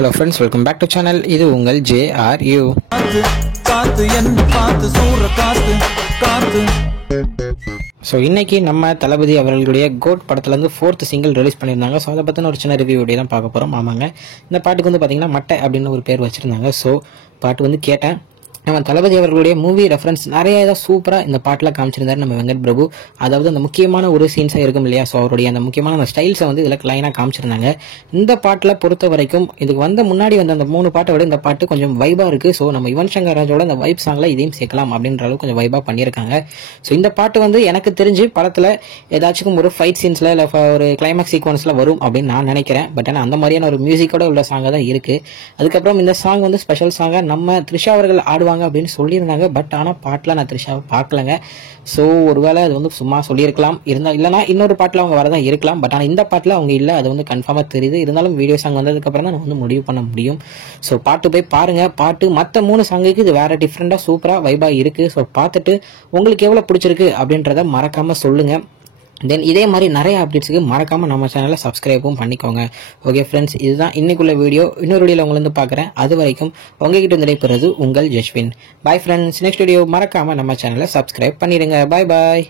Hello friends, welcome back to channel. இது உங்கள் JRU. So இன்னைக்கு நம்ம தளபதி அவர்களுடைய கோட் படத்துலேருந்து 4th சிங்கிள் ரிலீஸ் பண்ணியிருந்தாங்க. ஸோ அதை பற்றின ஒரு சின்ன ரிவ்யூ வீடியோ தான் பார்க்க போகிறோம். ஆமாங்க, இந்த பாட்டுக்கு வந்து பார்த்தீங்கன்னா மட்டை அப்படின்னு ஒரு பேர் வச்சுருந்தாங்க. ஸோ பாட்டு வந்து கேட்டேன். நம்ம தளபதி அவர்களுடைய மூவி ரெஃபரன்ஸ் நிறைய இதாக சூப்பராக இந்த பாட்டில் காமிச்சிருந்தாரு நம்ம வெங்கட் பிரபு. அதாவது அந்த முக்கியமான ஒரு சீன்ஸாக இருக்கும் இல்லையா, ஸோ அவருடைய அந்த முக்கியமான அந்த ஸ்டைல்ஸை வந்து இதில் லைனாக காமிச்சிருந்தாங்க. இந்த பாட்டில் பொறுத்த வரைக்கும் இதுக்கு வந்த முன்னாடி வந்த அந்த 3 பாட்டை விட இந்த பாட்டு கொஞ்சம் வைபாக இருக்குது. ஸோ நம்ம யுவன் சங்கர் ராஜோட அந்த வைப் சாங்கில் இதையும் சேர்க்கலாம் அப்படின்ற அளவுக்கு கொஞ்சம் வைபாக பண்ணியிருக்காங்க. ஸோ இந்த பாட்டு வந்து எனக்கு தெரிஞ்சு படத்தில் ஏதாச்சும் ஒரு ஃபைட் சீன்ஸில் இல்லை ஒரு கிளைமேக்ஸ் சீக்வன்ஸில் வரும் அப்படின்னு நான் நினைக்கிறேன். பட் ஆனால் அந்த மாதிரியான ஒரு மியூசிக்கோட உள்ள சாங்காக தான் இருக்குது. அதுக்கப்புறம் இந்த சாங் வந்து ஸ்பெஷல் சாங்காக நம்ம த்ரிஷா அவர்கள் ஆடுவாங்க அப்படின்னு சொல்லியிருந்தாங்க. பட் ஆனால் பாட்டில் நான் த்ரிஷாவை பார்க்கலங்க. ஸோ ஒருவேளை அது வந்து சும்மா சொல்லியிருக்கலாம், இருந்தால் இல்லைனா இன்னொரு பாட்டில் அவங்க வரதான் இருக்கலாம். பட் ஆனால் இந்த பாட்டில் அவங்க இல்லை, அது வந்து கன்ஃபார்மாக தெரியுது. இருந்தாலும் வீடியோ சாங் வந்ததுக்கப்புறம் தான் நம்ம வந்து முடிவு பண்ண முடியும். ஸோ பாட்டு போய் பாருங்கள். பாட்டு மற்ற 3 சாங்குக்கு இது வேறு டிஃப்ரெண்ட்டாக சூப்பராக வைபாக இருக்குது. ஸோ பார்த்துட்டு உங்களுக்கு எவ்வளோ பிடிச்சிருக்கு அப்படின்றத மறக்காமல் சொல்லுங்கள். தென் இதே மாதிரி நிறைய அப்டேட்ஸுக்கு மறக்காமல் நம்ம சேனலை சப்ஸ்கிரைபும் பண்ணிக்கோங்க. ஓகே ஃப்ரெண்ட்ஸ், இதுதான் இன்னைக்குள்ள வீடியோ. இன்னொரு வீடியோவில் உங்களை வந்து பார்க்குறேன். அது வரைக்கும் உங்ககிட்ட விடைபெறுவது உங்கள் Jaswin. Bye friends. Next video மறக்காமல் நம்ம சேனலை சப்ஸ்கிரைப் பண்ணிடுங்க. பாய் பாய்.